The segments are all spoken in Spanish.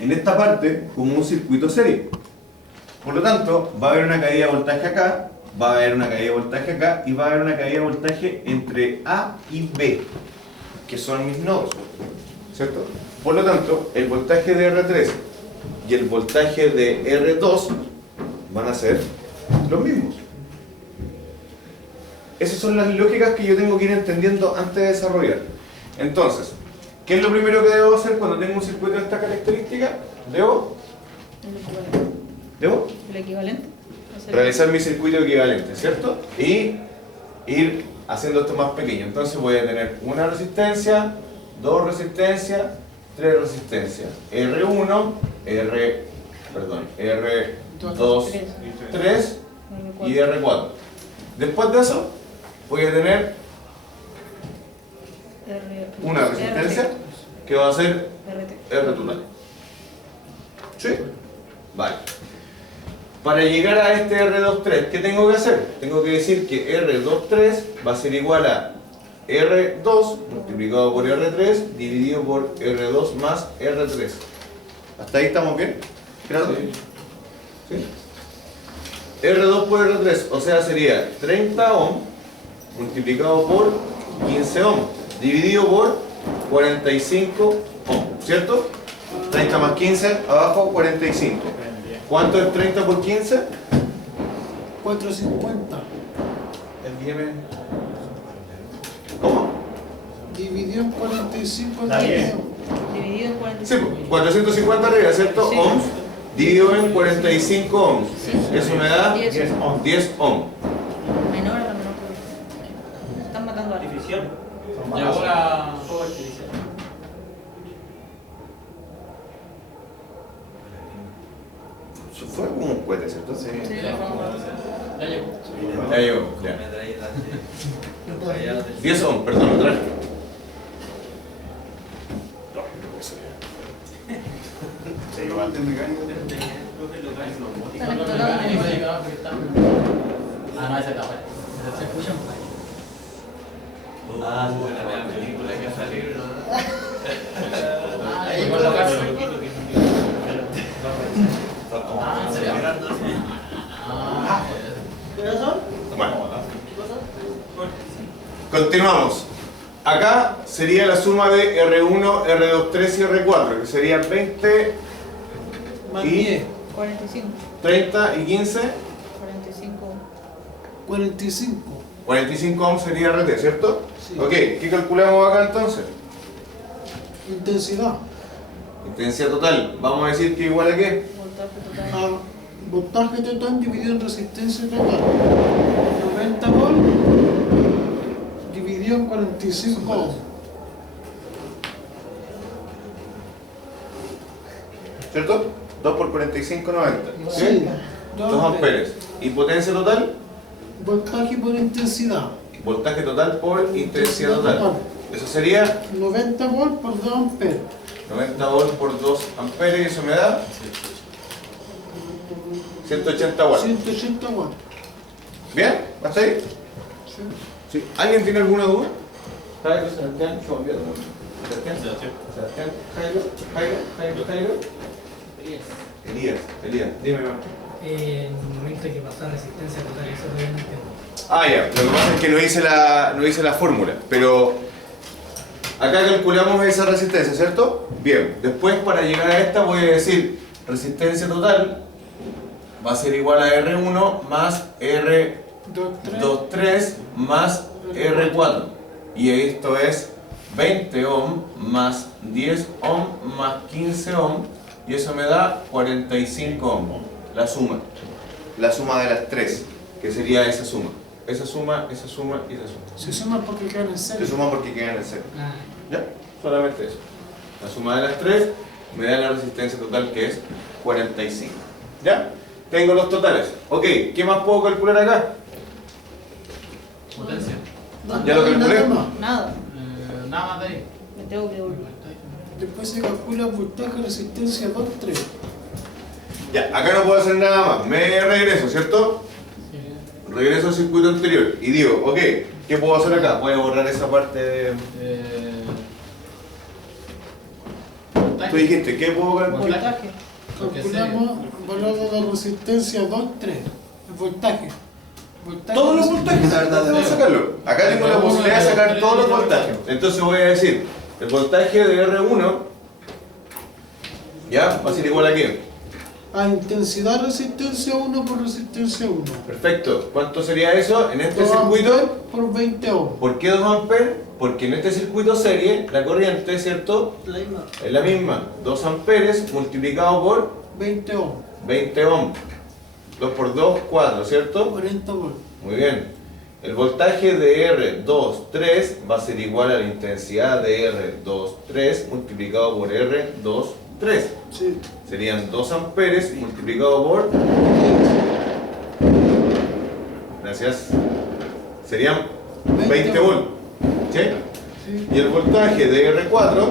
en esta parte como un circuito serie. Por lo tanto, va a haber una caída de voltaje acá, va a haber una caída de voltaje acá y va a haber una caída de voltaje entre A y B, que son mis nodos, ¿cierto? Por lo tanto, el voltaje de R3 y el voltaje de R2 van a ser los mismos. Esas son las lógicas que yo tengo que ir entendiendo antes de desarrollar. Entonces, ¿qué es lo primero que debo hacer cuando tengo un circuito de esta característica? Debo El equivalente. realizar mi circuito equivalente, ¿cierto? Y ir haciendo esto más pequeño. Entonces voy a tener una resistencia, dos resistencias, tres resistencias. R1, R2, 3 y R4. Después de eso, voy a tener una resistencia que va a ser R total. ¿Sí? Vale. Para llegar a este R23, ¿qué tengo que hacer? Tengo que decir que R23 va a ser igual a R2 multiplicado por R3 dividido por R2 más R3. ¿Hasta ahí estamos bien? ¿Claro? ¿Sí? R2 por R3, o sea, sería 30 ohm multiplicado por 15 ohm dividido por 45 ohm, ¿cierto? 30 más 15, abajo 45. ¿Cuánto es 30 por 15? 450. Envíeme. ¿Cómo? Dividido en 45 Está bien. Dividido en Sí, 45. pues, 450 arriba, ¿cierto? Sí. Ohms dividido en 45 ohms. Sí. Eso me da 10 ohms. 10 ohms. Menor a la menor. Están matando a alguien. División. Llegó la... Fue como un cohete, ¿cierto? Sí, la vamos a Ya llegó. Ya llegó, ya. 10 ohms, perdón, lo traje. Se lleva antes mecánico. Ah, no, ese está fuera. Se escucha un poco. Ah, la nueva película que va a salir, ¿no? Ahí con la casa. Ah, ¿en se serio? miran, ¿no? Ah, Bueno, continuamos. Acá sería la suma de R1, R23 y R4, que sería 20, Más Y- 10. 45. 30 y 15. 45. 45. 45 ohms sería RT, ¿cierto? Sí. Ok, ¿qué calculamos acá entonces? Intensidad. Intensidad total. Vamos a decir que igual a qué? Voltaje total. Voltaje total dividido en resistencia total. 90 volt dividido en 45 ohms. ¿Cierto? 2 por 45, 90. Sí. 2 amperes. ¿Y potencia total? Voltaje por intensidad. Voltaje total por intensidad total. Eso sería 90 volt por 2 amperes. 90 volts por 2 amperes y eso me da 180 watts. 180 watts. ¿Bien? ¿Hasta ahí? Sí. Sí. ¿Alguien tiene alguna duda? Sebastián, Sebastián, Jairo. Elías, dime. En el momento que pasó la resistencia total, eso todavía no entiendo. Ah, ya, lo que pasa es que no hice la fórmula, pero acá calculamos esa resistencia, ¿cierto? Bien, después para llegar a esta voy a decir resistencia total va a ser igual a R1 más R23 más R4 y esto es 20 ohm más 10 ohm más 15 ohm y eso me da 45 ohm, la suma de las tres, que sería esa suma y esa suma. Se suma porque quedan en Se serio. suman porque quedan en cero. Ah, ¿Ya? Solamente eso. La suma de las tres me da la resistencia total que es 45. ¿Ya? Tengo los totales. Ok, ¿qué más puedo calcular acá? potencia. ¿Ya lo calculé? Nada más. Nada. Nada más de ahí. Me tengo que devolver. Después se calcula voltaje, resistencia 2, 3. Ya, acá no puedo hacer nada más. Me regreso, ¿cierto? Regreso al circuito anterior y digo, ok, ¿qué puedo hacer acá? Voy a borrar esa parte de... Voltaje Tú dijiste, ¿qué puedo calcular? Voltaje. Calculamos el valor de la resistencia 2, 3. El voltaje. Todos los voltajes, la verdad, debo sacarlo. Acá tengo la posibilidad de sacar todos los voltajes. Entonces voy a decir, el voltaje de R1, ¿ya? Va a ser igual a qué. A intensidad resistencia 1 por resistencia 1. Perfecto. ¿Cuánto sería eso en este 2 circuito? amperes por 20 ohms. ¿Por qué 2 amperes? Porque en este circuito serie, la corriente, ¿cierto? Es la misma. 2 amperes multiplicado por 20 ohms. 20 ohms. 2 por 2, 4, ¿cierto? 40 volts. Muy bien. El voltaje de R23 va a ser igual a la intensidad de R23 multiplicado por R23. Sí. Serían 2 amperes multiplicado por... Gracias. Serían 20 volts. ¿Sí? Sí. Y el voltaje de R4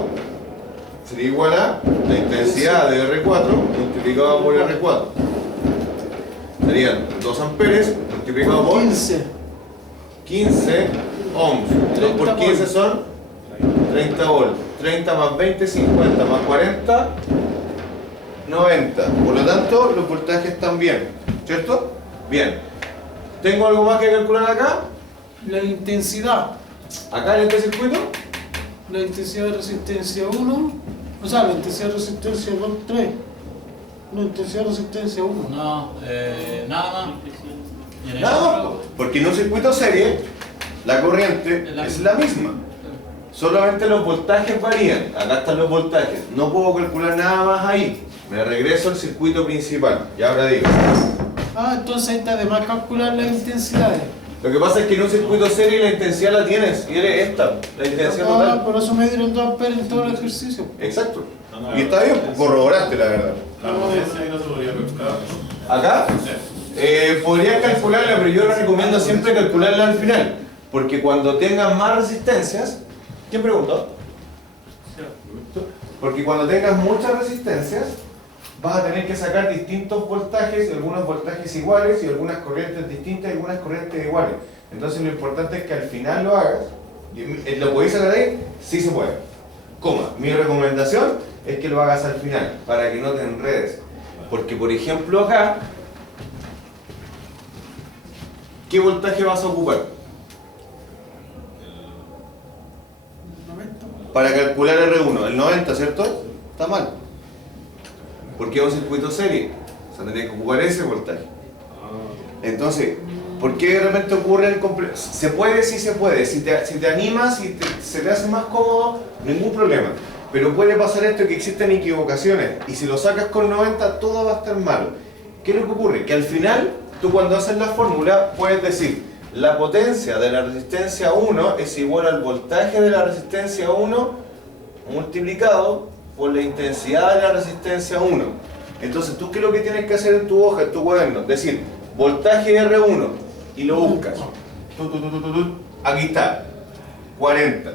sería igual a la intensidad de R4 multiplicado por R4. Serían 2 amperes multiplicado por 15 ohms. 2 por 15 son 30 volts. 30 más 20, 50 más 40, 90. Por lo tanto, los voltajes están bien. ¿Cierto? Bien. ¿Tengo algo más que calcular acá? La intensidad. Acá en este circuito. La intensidad de resistencia 1. O sea, la intensidad de resistencia 2, 3. La intensidad de resistencia 1. No, nada más. Y en el Nada más, otro, porque en un circuito serie la corriente es la misma. Solamente los voltajes varían. Acá están los voltajes. No puedo calcular nada más ahí. Me regreso al circuito principal. Y ahora digo. Ah, entonces ahí está de más calcular las intensidades. Lo que pasa es que en un circuito serie la intensidad la tienes. Y eres esta, la intensidad Ah, total. por eso me dieron 2 amperes en todo el ejercicio. Exacto. Y está bien, pues, corroboraste la verdad. La potencia ahí no se podría calcular. Acá podría calcularla, pero yo la recomiendo siempre calcularla al final. Porque cuando tengas más resistencias. ¿Quién preguntó? Porque cuando tengas muchas resistencias, vas a tener que sacar distintos voltajes, algunos voltajes iguales y algunas corrientes distintas y algunas corrientes iguales. Entonces lo importante es que al final lo hagas. ¿Lo podéis sacar ahí? Sí se puede. Coma. Mi recomendación es que lo hagas al final, para que no te enredes. Porque por ejemplo acá, ¿qué voltaje vas a ocupar? 90. Para calcular R1, el 90, ¿cierto? Está mal. Porque es un circuito serie. O sea, tendría que ocupar ese voltaje. Entonces, ¿por qué de repente ocurre el ¿Se puede? Sí se puede. Si te animas y se te hace más cómodo, ningún problema. Pero puede pasar esto, que existen equivocaciones. Y si lo sacas con 90, todo va a estar malo. ¿Qué es lo que ocurre? Que al final, tú cuando haces la fórmula, puedes decir la potencia de la resistencia 1 es igual al voltaje de la resistencia 1 multiplicado por la intensidad de la resistencia 1. Entonces, ¿tú qué es lo que tienes que hacer en tu hoja, en tu cuaderno? Decir, voltaje R1 y lo buscas. Aquí está, 40.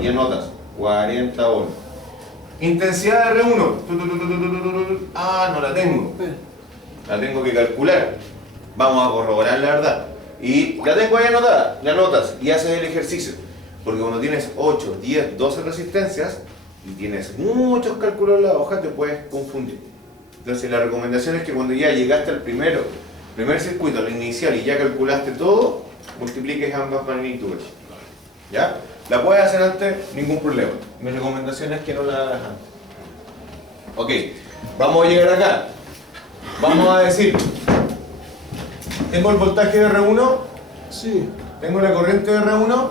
Y anotas, 40 volts. Intensidad de R1. Ah, no la tengo. La tengo que calcular. Vamos a corroborar la verdad. Y la tengo ahí anotada. La anotas y haces el ejercicio. Porque cuando tienes 8, 10, 12 resistencias y tienes muchos cálculos en la hoja, te puedes confundir. Entonces la recomendación es que cuando ya llegaste al primer circuito, al inicial, y ya calculaste todo, multipliques ambas magnitudes. ¿Ya? La puedes hacer antes, ningún problema. Mi recomendación es que no la hagas antes. Ok, vamos a llegar acá. Vamos a decir, ¿tengo el voltaje de R1? Sí. ¿Tengo la corriente de R1?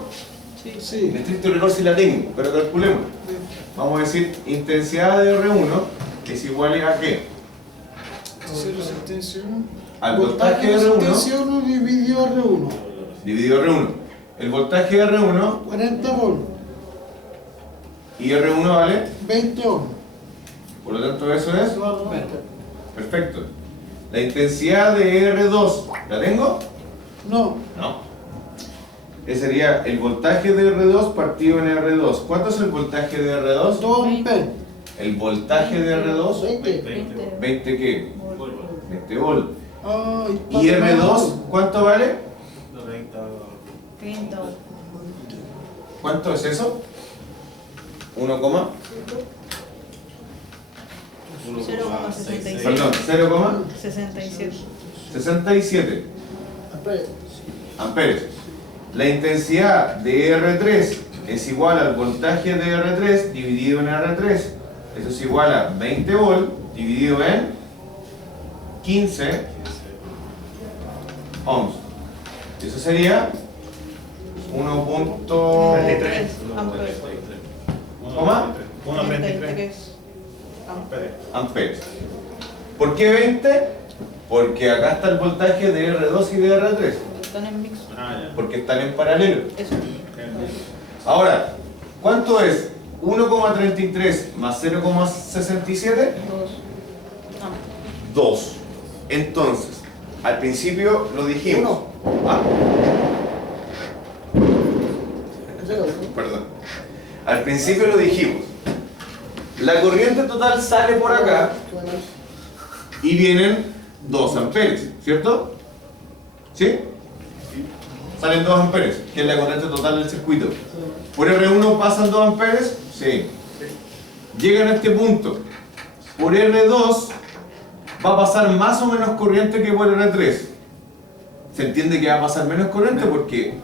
Sí. En estricto rigor sí la tengo, pero calculemos. Vamos a decir, intensidad de R1 es igual a ¿qué? Resistencia 1. Al voltaje de resistencia R1 1 dividido R1. dividido R1. El voltaje de R1 40 volts. y R1 vale, 20 ohms. por lo tanto eso es Eso va a 90. perfecto. La intensidad de R2, ¿la tengo? No. No. Ese sería el voltaje de R2 partido en R2. ¿Cuánto es el voltaje de R2? 2 amperes. El voltaje de R2, 20. 20 ¿qué? 20 volts. Ay, ¿Y R2 cuánto vale? 30. ¿Cuánto es eso? 1, 0,67. Perdón, 67. 0,67 Amperes. amperes. La intensidad de R3 es igual al voltaje de R3 dividido en R3. Eso es igual a 20 volt dividido en 15 ohms. Eso sería 1.33. Amperes. ¿Cómo? 1.33 amperes. ¿Por qué 20? Porque acá está el voltaje de R2 y de R3. Están en mix. Ah, ya. Porque están en paralelo. Eso. Ahora, ¿cuánto es 1,33 más 0,67? 2. Entonces, al principio lo dijimos. Ah, perdón. Al principio lo dijimos. La corriente total sale por acá y vienen 2 amperes, ¿cierto? ¿Sí? Salen 2 amperes, que es la corriente total del circuito. ¿Por R1 pasan 2 amperes? Sí. Llegan a este punto. Por R2 va a pasar más o menos corriente que por R3. Se entiende que va a pasar menos corriente porque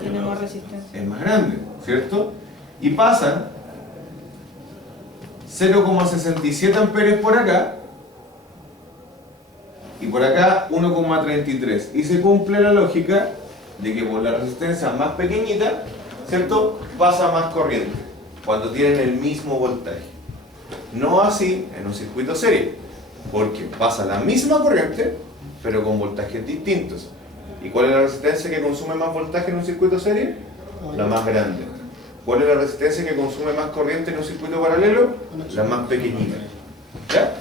Tiene más resistencia. es más grande, ¿cierto? Y pasan 0,67 amperes por acá y por acá 1,33. Y se cumple la lógica de que por la resistencia más pequeñita, ¿cierto?, pasa más corriente cuando tienen el mismo voltaje. No así en un circuito serie, porque pasa la misma corriente pero con voltajes distintos. ¿Y cuál es la resistencia que consume más voltaje en un circuito serie? La más grande. ¿Cuál es la resistencia que consume más corriente en un circuito paralelo? La más pequeñita. ¿Ya?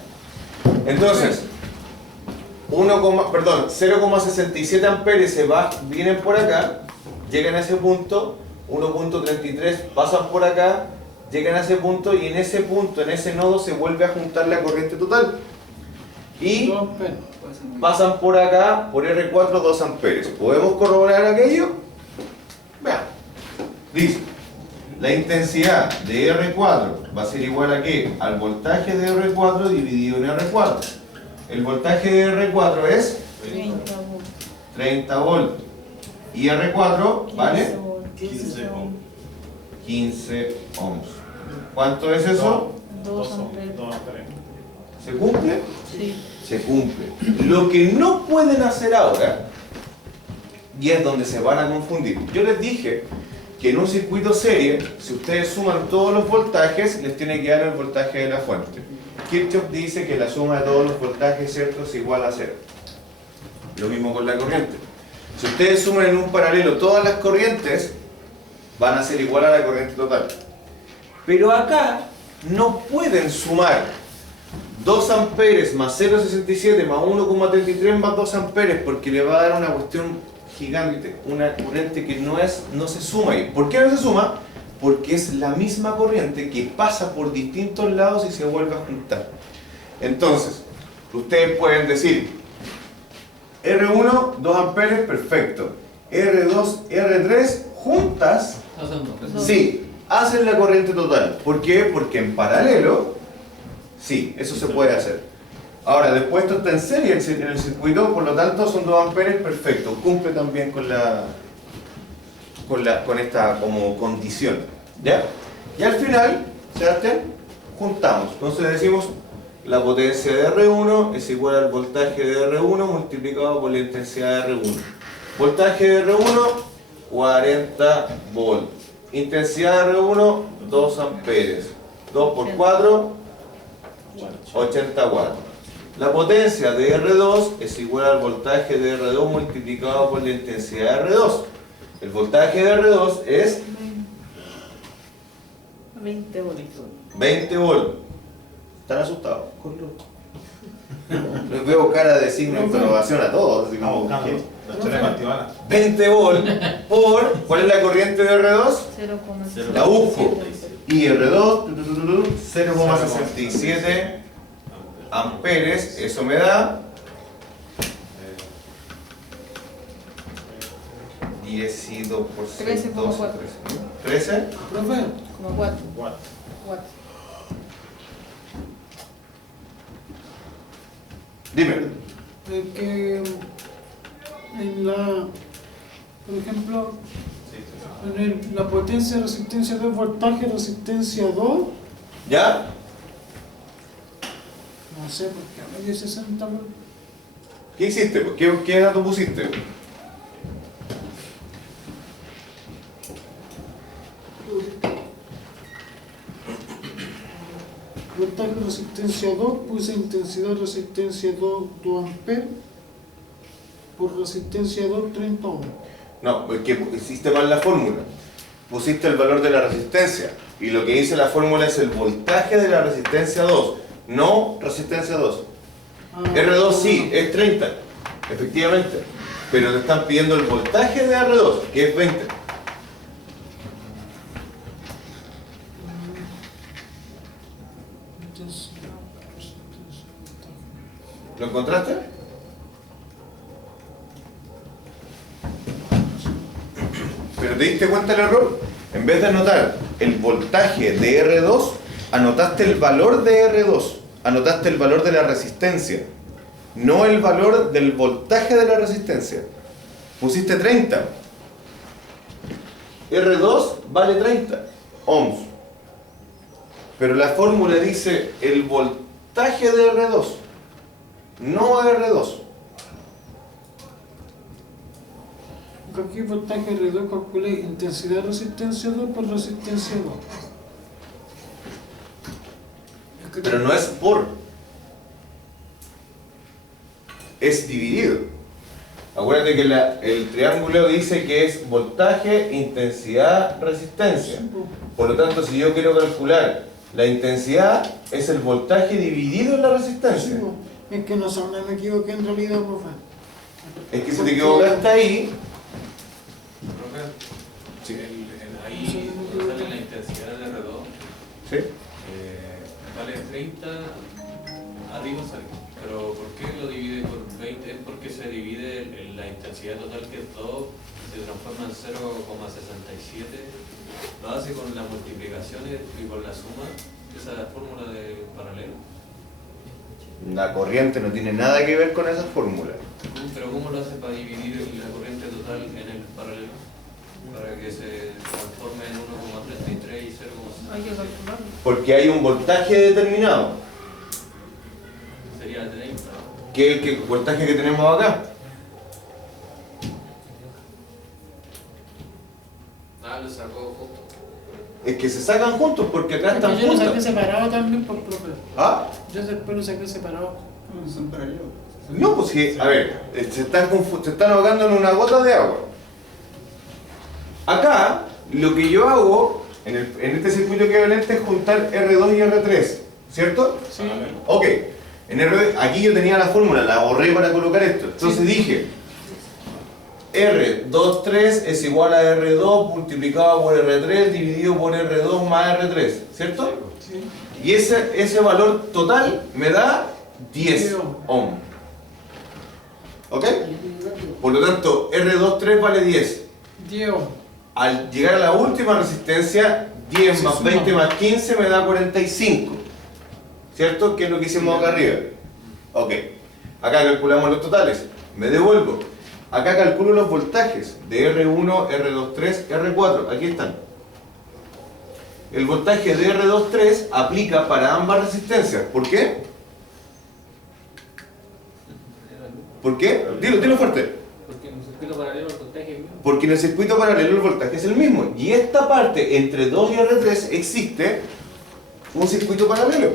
Entonces, 0,67 amperes vienen por acá, llegan a ese punto, 1.33 pasan por acá, llegan a ese punto y en ese punto, en ese nodo se vuelve a juntar la corriente total. Y 2 amperes. pasan por acá, por R4, 2 amperes. ¿Podemos corroborar aquello? Veamos. Dice, la intensidad de R4 va a ser igual a ¿qué? Al voltaje de R4 dividido en R4. El voltaje de R4 es 30 volts. 30 volt. Y R4 vale 15 ohms. 15 ohms. ¿Cuánto es eso? 2 amperes. ¿Se cumple? Sí. Se cumple. Lo que no pueden hacer ahora, y es donde se van a confundir, yo les dije que en un circuito serie, si ustedes suman todos los voltajes, les tiene que dar el voltaje de la fuente. Kirchhoff dice que la suma de todos los voltajes, ¿cierto?, es igual a 0. Lo mismo con la corriente. Si ustedes suman en un paralelo todas las corrientes, van a ser igual a la corriente total. Pero acá no pueden sumar 2 amperes más 0,67 más 1,33 más 2 amperes porque le va a dar una cuestión gigante, una corriente que no se suma ahí. ¿Por qué no se suma? Porque es la misma corriente que pasa por distintos lados y se vuelve a juntar. Entonces, ustedes pueden decir R1, 2 amperes, perfecto. R2, R3, juntas, sí, hacen la corriente total. ¿Por qué? Porque en paralelo, sí, eso se puede hacer. Ahora, después esto está en serie en el circuito, por lo tanto son 2 amperes, perfecto. Cumple también con esta como condición. ¿Ya? Y al final, ¿sabes? Juntamos. Entonces decimos, la potencia de R1 es igual al voltaje de R1 multiplicado por la intensidad de R1. Voltaje de R1, 40 volt. Intensidad de R1, 2 amperes. 2 por 4, 80 watts. La potencia de R2 es igual al voltaje de R2 multiplicado por la intensidad de R2. El voltaje de R2 es 20 volts. 20 volt. ¿Están asustados? Les veo cara de signo de interrogación a todos. Así como, ¿qué? 20 volt por, ¿cuál es la corriente de R2? 0,67. La UFO. Y R2, 0,67 amperes, eso me da 10 y 2 por 6, 12, 13. ¿13? Profe, Como 4 watts. Dime. Que en la, por ejemplo, en la potencia, resistencia 2, voltaje, resistencia 2, ¿Ya? no sé, porque a medio 60 volts. ¿Qué hiciste? Pues? ¿Qué dato pusiste? Voltaje, resistencia 2, puse intensidad, resistencia 2 amperes, por resistencia 2, 30 ohms. No, porque hiciste mal la fórmula. Pusiste el valor de la resistencia. Y lo que dice la fórmula es el voltaje de la resistencia 2, no resistencia 2. R2 sí, es 30, efectivamente. Pero te están pidiendo el voltaje de R2, que es 20. ¿Lo encontraste? Pero te diste cuenta del error. En vez de anotar el voltaje de R2, anotaste el valor de R2. Anotaste el valor de la resistencia, no el valor del voltaje de la resistencia. Pusiste 30. R2 vale 30 ohms. Pero la fórmula dice el voltaje de R2, no R2. Aquí voltaje R2 calculé intensidad resistencia 2 por resistencia 2. Pero no es por, es dividido. Acuérdate que el triángulo dice que es voltaje, intensidad, resistencia. Por lo tanto, si yo quiero calcular la intensidad, es el voltaje dividido en la resistencia. Es que no me equivoqué en realidad, profe. Es que si te equivocaste ahí, Profe, sí. ahí sale la intensidad de R2. ¿Sí? Vale 30, arriba sale. Pero ¿por qué lo divide por 20? Es porque se divide la intensidad total, que es 2, se transforma en 0,67. Lo hace con la multiplicación y con la suma. Esa es la fórmula de paralelo. La corriente no tiene nada que ver con esa fórmula. Pero ¿cómo lo hace para dividir la corriente total en el paralelo? Para que se transforme en 1,33 y 0,67. Hay que calcularlo. Porque hay un voltaje determinado, Sería 30. que es el voltaje que tenemos acá. Lo sacó justo. Es que se sacan juntos porque acá están Yo lo saqué juntos. separado también por profe. ¿Ah? Yo después lo saqué separado. Son paralelos. No, pues sí, a ver, se están ahogando en una gota de agua. Acá, lo que yo hago en este circuito equivalente es juntar R2 y R3, ¿cierto? Sí. Ok, en R2, aquí yo tenía la fórmula, la borré para colocar esto. Entonces dije, R23 es igual a R2 multiplicado por R3 dividido por R2 más R3, ¿cierto? Sí. Y ese valor total me da 10 ohms. ¿Ok? Por lo tanto, R23 vale 10. 10 ohms. Al llegar a la última resistencia, 10 Se más suma. 20 más 15 me da 45. ¿Cierto? Que es lo que hicimos acá arriba. Ok. Acá calculamos los totales. Me devuelvo. Acá calculo los voltajes de R1, R23, R4. Aquí están. El voltaje de R23 aplica para ambas resistencias. ¿Por qué? ¿Por qué? Dilo fuerte. Porque en un circuito paralelo el voltaje es el mismo. Porque en el circuito paralelo el voltaje es el mismo. Y esta parte, entre 2 y R3, existe un circuito paralelo.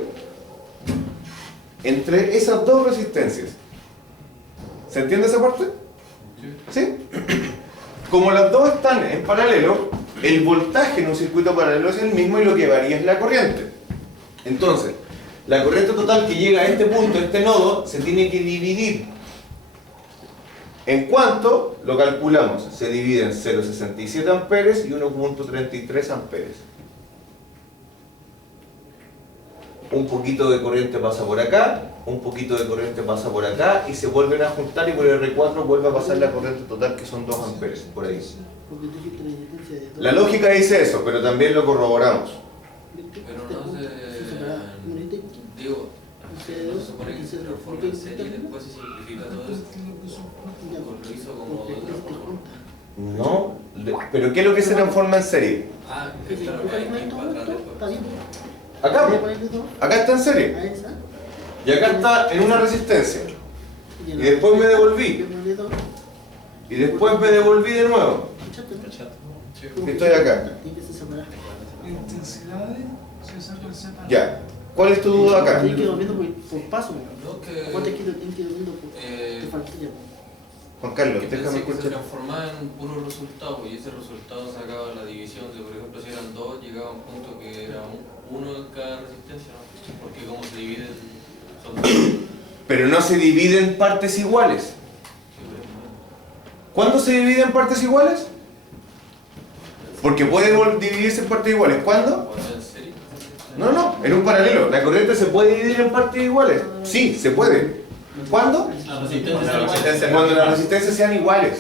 Entre esas dos resistencias. ¿Se entiende esa parte? ¿Sí? Como las dos están en paralelo, el voltaje en un circuito paralelo es el mismo y lo que varía es la corriente. Entonces, la corriente total que llega a este punto, a este nodo, se tiene que dividir. ¿En cuánto? Lo calculamos. Se divide en 0,67 amperes y 1,33 amperes. Un poquito de corriente pasa por acá, un poquito de corriente pasa por acá y se vuelven a juntar y por R4 vuelve a pasar la corriente total, que son 2 amperes, por ahí. La lógica dice eso, pero también lo corroboramos. Pero no se... Digo, no se supone que se transforma en serie y después se simplifica todo eso. Lo hizo como de otra forma. No, pero ¿qué es lo que se transforma en serie? Ah, claro, hay que ir para atrás después. Acá, acá está en serie. Y acá está en una resistencia. Y después me devolví. Y después me devolví de nuevo. Y estoy acá. Intensidades se sacan separadas. Ya. ¿Cuál es tu duda acá? Tienes que ir viendo por paso. No, que, ¿Cuántas tienes que ir viendo por te faltaría? Juan Carlos, que déjame pensé que se escuchar. transformaba en puro resultado y ese resultado sacaba la división de, por ejemplo, si eran dos, llegaba a un punto que era uno en cada resistencia, ¿no? Porque como se dividen, son dos. Pero no se divide en partes iguales. ¿Cuándo se divide en partes iguales? Porque puede dividirse en partes iguales. ¿Cuándo? ¿En serio? No, en un paralelo. ¿La corriente se puede dividir en partes iguales? Sí, se puede. ¿Cuándo? La resistencia. Cuando las resistencias sean iguales.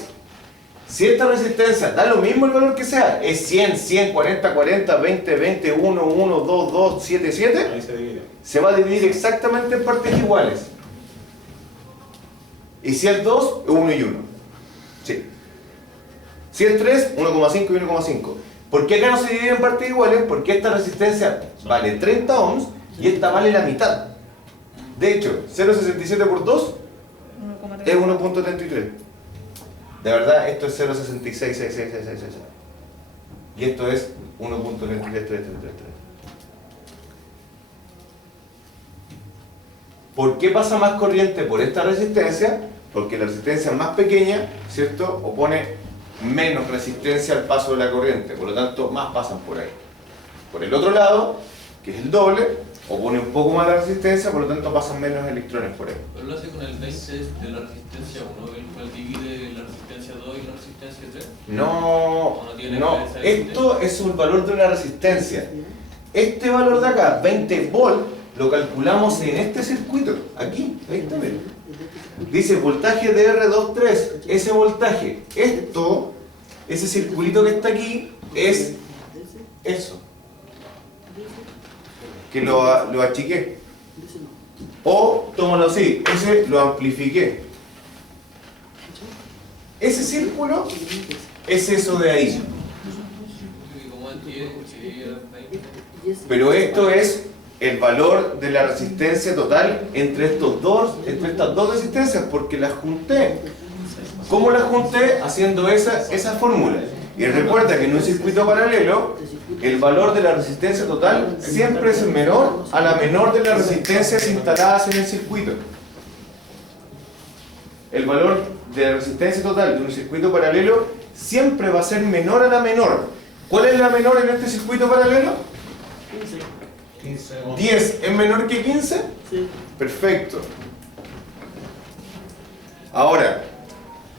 Si esta resistencia da lo mismo el valor que sea, es 100, 100, 40, 40, 20, 20, 1, 1, 2, 2, 7, 7, Ahí se divide. se va a dividir exactamente en partes iguales. Y si es 2, 1 y 1. Sí. Si es 3, 1,5 y 1,5. ¿Por qué acá no se divide en partes iguales? Porque esta resistencia vale 30 ohms y esta vale la mitad. De hecho, 0,67 por 2 es 1,33. De verdad, esto es 0,666666. Y esto es 1,333333. ¿Por qué pasa más corriente por esta resistencia? Porque la resistencia más pequeña, ¿cierto?, opone menos resistencia al paso de la corriente, por lo tanto más pasan por ahí. Por el otro lado, que es el doble, opone un poco más la resistencia, por lo tanto pasan menos electrones por ahí. Pero lo hace con el 20 de la resistencia 1, él divide la resistencia 2 y la resistencia 3. No, ¿O no tiene no, que ver esa esto es un valor de una resistencia. Este valor de acá, 20 volt, lo calculamos en este circuito, aquí, ahí está, mira. Dice voltaje de R23, ese voltaje, esto, ese circulito que está aquí, es eso. Que lo achiqué. O, tómalo así, ese lo amplifiqué. Ese círculo es eso de ahí. Como en 10, se divide en 20. Pero esto es el valor de la resistencia total entre estas dos resistencias, porque las junté. ¿Cómo las junté? Haciendo esa fórmula. Y recuerda que en un circuito paralelo, el valor de la resistencia total siempre es menor a la menor de las resistencias instaladas en el circuito. El valor de la resistencia total de un circuito paralelo siempre va a ser menor a la menor. ¿Cuál es la menor en este circuito paralelo? 10 es menor que 15. Sí. Perfecto. Ahora,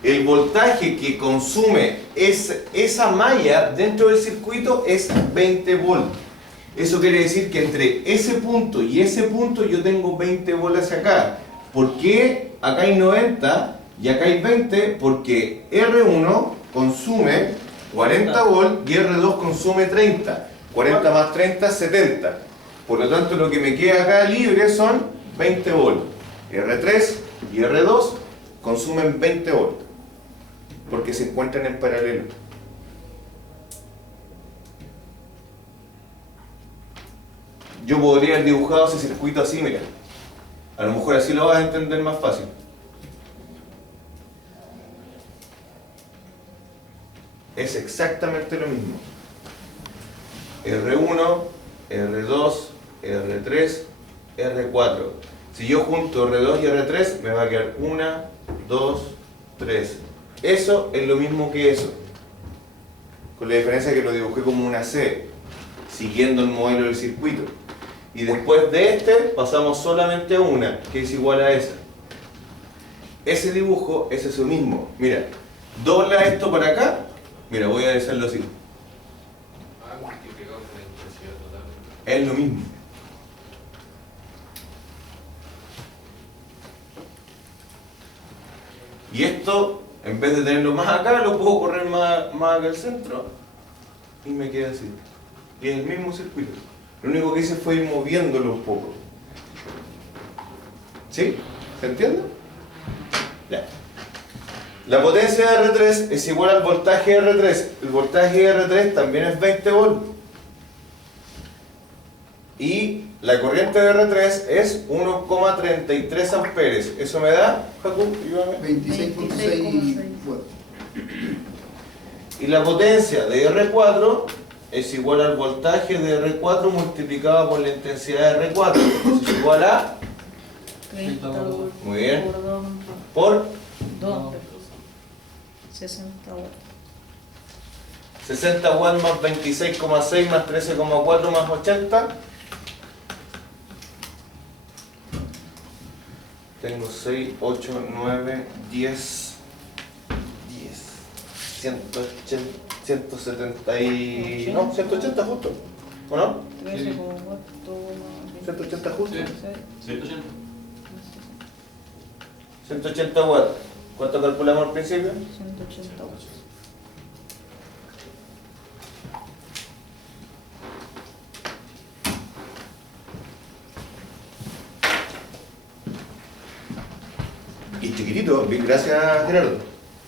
el voltaje que consume esa malla dentro del circuito es 20 volt. Eso quiere decir que entre ese punto y ese punto yo tengo 20 volt hacia acá. ¿Por qué acá hay 90 y acá hay 20? Porque R1 consume 40 volt y R2 consume 30. 40 más 30, 70. Por lo tanto, lo que me queda acá libre son 20 volt. R3 y R2 consumen 20 volt. Porque se encuentran en paralelo. Yo podría haber dibujado ese circuito así, mira. A lo mejor así lo vas a entender más fácil. Es exactamente lo mismo. R1, R2, R3, R4. Si yo junto R2 y R3, me va a quedar 1, 2, 3. Eso es lo mismo que eso. Con la diferencia que lo dibujé como una C, siguiendo el modelo del circuito. Y después de este, pasamos solamente a una, que es igual a esa. Ese dibujo es eso mismo. Mira, dobla esto para acá. Mira, voy a hacerlo así. Multiplicado por la intensidad total. Es lo mismo. Y esto, en vez de tenerlo más acá, lo puedo correr más acá al centro. Y me queda así. Y es el mismo circuito. Lo único que hice fue ir moviéndolo un poco. ¿Sí? ¿Se entiende? Ya. La potencia de R3 es igual al voltaje de R3. El voltaje de R3 también es 20 volts. Y la corriente de R3 es 1,33 amperes. ¿Eso me da, Jacob? 26,6 watts. Y la potencia de R4 es igual al voltaje de R4 multiplicado por la intensidad de R4. Entonces es igual a... 30 volts. Muy bien. Por 2 Por 2 60 watts. 60 watts más 26,6 más 13,4 más 80. Tengo 6, 8, 9, 10, 180, 170 y... no, 180 justo. ¿O no? 13,4 más 180 justo. Sí. 180. 180 watts. ¿Cuánto calculamos al principio? 180 watts. Y chiquitito, bien, gracias Gerardo.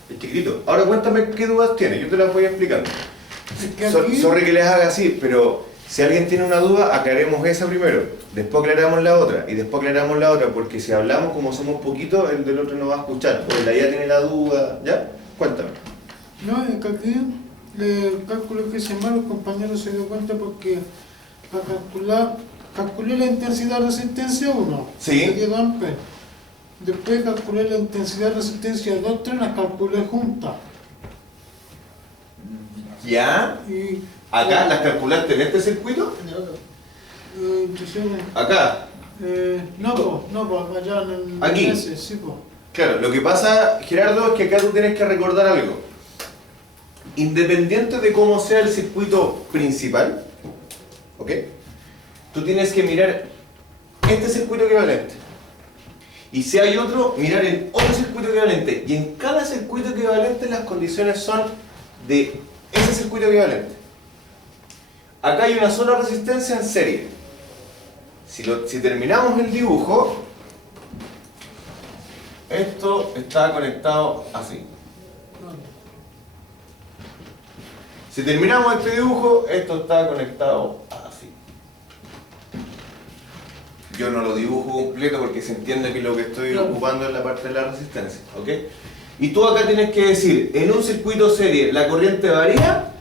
Es chiquitito. Ahora cuéntame qué dudas tienes, yo te las voy explicando. Sorry que les haga así, pero si alguien tiene una duda, aclaremos esa primero. Después aclaramos la otra, y después aclaramos la otra, porque si hablamos como somos poquitos, el del otro no va a escuchar. Porque la ya tiene la duda, ¿ya? Cuéntame. No, es que aquí el cálculo que hice mal, el compañero se dio cuenta porque para calculé la intensidad de resistencia 1, Sí. de 10 amperes. Después calculé la intensidad de resistencia 2, 3, las calculé juntas. ¿Ya? Y ¿Acá las calculaste en este circuito? En el otro. intuiciones. Acá. No, pues allá en el Aquí. ese, sí, pues. Claro, lo que pasa, Gerardo, es que acá tú tienes que recordar algo. Independiente de cómo sea el circuito principal, ¿ok? Tú tienes que mirar este circuito equivalente. Y si hay otro, mirar el otro circuito equivalente. Y en cada circuito equivalente las condiciones son de ese circuito equivalente. Acá hay una sola resistencia en serie. Si terminamos el dibujo, esto está conectado así. Si terminamos este dibujo, esto está conectado así. Yo no lo dibujo completo porque se entiende que lo que estoy ocupando es la parte de la resistencia, ¿ok? Y tú acá tienes que decir, en un circuito serie, ¿la corriente varía?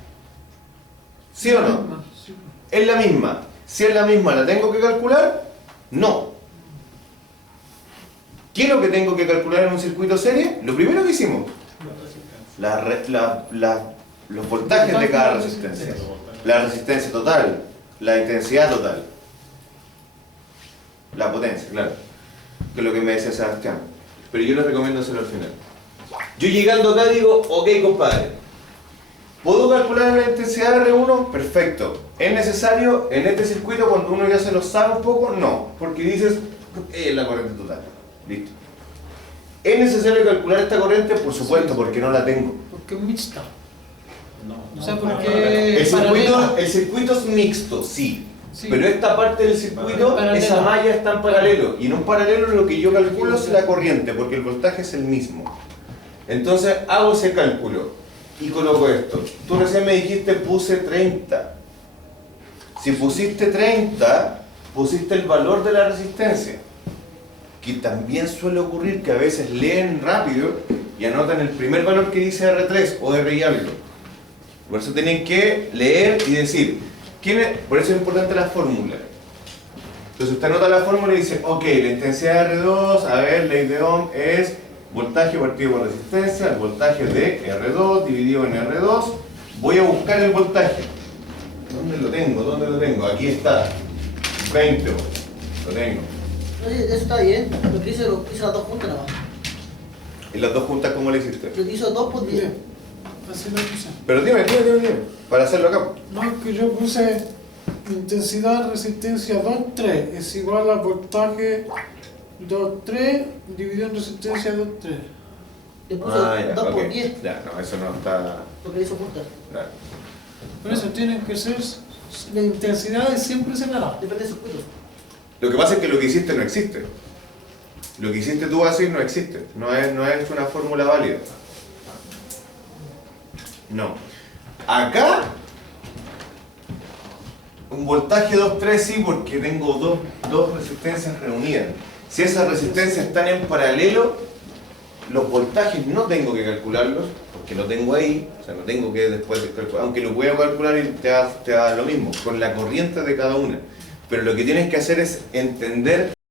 ¿Sí o no? Sí. Es la misma. Si es la misma, ¿la tengo que calcular? No. ¿Qué es lo que tengo que calcular en un circuito serie? Lo primero que hicimos. Los voltajes de cada resistencia. La resistencia total. La intensidad total. La potencia, claro. Que es lo que me decía Sebastián. Pero yo les recomiendo hacerlo al final. Yo llegando acá digo, ok compadre, ¿puedo calcular la intensidad de R1? Perfecto. ¿Es necesario en este circuito cuando uno ya se lo sabe un poco? No, porque dices, es la corriente total. Listo. ¿Es necesario calcular esta corriente? Por supuesto, porque no la tengo. Porque es mixta. No. O sea, porque El circuito es mixto, sí. Sí. Pero esta parte del circuito, Paralela. esa malla está en paralelo. Y en un paralelo lo que yo calculo es la corriente, porque el voltaje es el mismo. Entonces hago ese cálculo y coloco esto. Tú recién me dijiste puse 30. Si pusiste 30, pusiste el valor de la resistencia. Que también suele ocurrir que a veces leen rápido y anotan el primer valor que dice R3 o R y algo. Por eso tienen que leer y decir. Por eso es importante la fórmula. Entonces usted anota la fórmula y dice, ok, la intensidad de R2, a ver, ley de Ohm es voltaje partido por resistencia, el voltaje de R2 dividido en R2. Voy a buscar el voltaje. ¿Dónde lo tengo? ¿Dónde lo tengo? Aquí está. 20 volts. Lo tengo. Oye, eso está bien. Lo que hice las dos juntas nada más. ¿Y las dos juntas cómo le hiciste? Lo que hizo 2 por 10. Así lo puse. Pero dime. Para hacerlo acá. No, es que yo puse intensidad resistencia 2,3 es igual a voltaje 2,3 dividido en resistencia 2,3. Le puse 2 por 10. Ya, no, eso no está... Lo que hizo juntas. Claro. Por eso tienen que ser, la intensidad es siempre separada. Depende del circuito. Lo que pasa es que lo que hiciste no existe. Lo que hiciste tú así no existe, no es una fórmula válida. No. Acá, un voltaje 2.3 sí, porque tengo dos resistencias reunidas. Si esas resistencias están en paralelo, los voltajes no tengo que calcularlos, porque lo tengo ahí, o sea, no tengo que después de calcular, aunque lo puedo calcular y te da lo mismo, con la corriente de cada una. Pero lo que tienes que hacer es entender